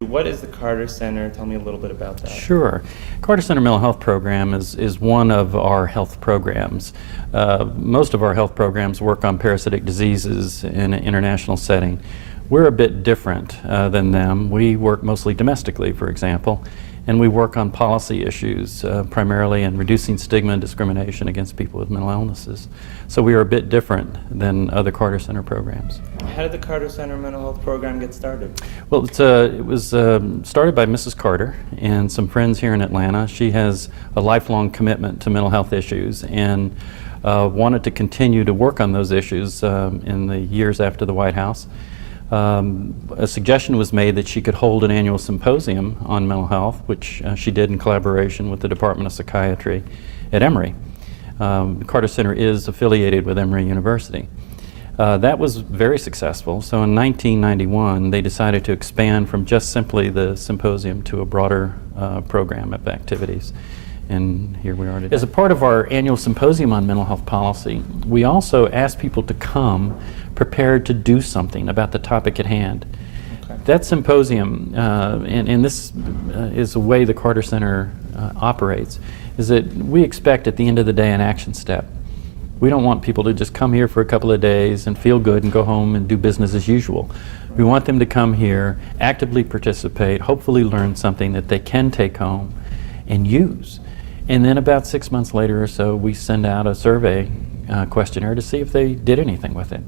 What is the Carter Center? Tell me a little bit about that. Sure. Carter Center Mental Health Program is one of our health programs. Most of our health programs work on parasitic diseases in an international setting. We're a bit different than them. We work mostly domestically, for example, and we work on policy issues, primarily in reducing stigma and discrimination against people with mental illnesses. So we are a bit different than other Carter Center programs. How did the Carter Center Mental Health Program get started? Well, it was started by Mrs. Carter and some friends here in Atlanta. She has a lifelong commitment to mental health issues and wanted to continue to work on those issues in the years after the White House. A suggestion was made that she could hold an annual symposium on mental health, which she did in collaboration with the Department of Psychiatry at Emory. The Carter Center is affiliated with Emory University. That was very successful, so in 1991 they decided to expand from just simply the symposium to a broader program of activities. And here we are today. As a part of our annual symposium on mental health policy, we also ask people to come prepared to do something about the topic at hand. Okay. That symposium, and this is the way the Carter Center operates, is that we expect at the end of the day an action step. We don't want people to just come here for a couple of days and feel good and go home and do business as usual. We want them to come here, actively participate, hopefully learn something that they can take home and use. And then about 6 months later or so, we send out a survey questionnaire to see if they did anything with it.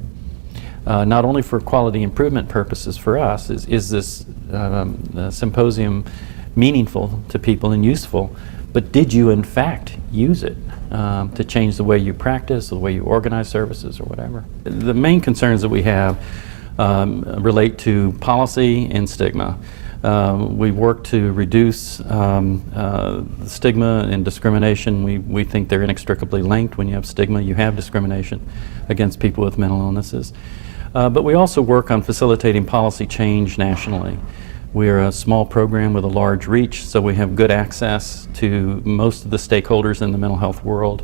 Not only for quality improvement purposes for us, is this symposium meaningful to people and useful, but did you in fact use it to change the way you practice, the way you organize services or whatever? The main concerns that we have relate to policy and stigma. We work to reduce stigma and discrimination. We think they're inextricably linked. When you have stigma, you have discrimination against people with mental illnesses. But we also work on facilitating policy change nationally. We're a small program with a large reach, so we have good access to most of the stakeholders in the mental health world.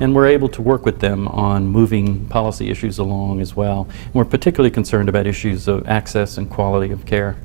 And we're able to work with them on moving policy issues along as well. And we're particularly concerned about issues of access and quality of care.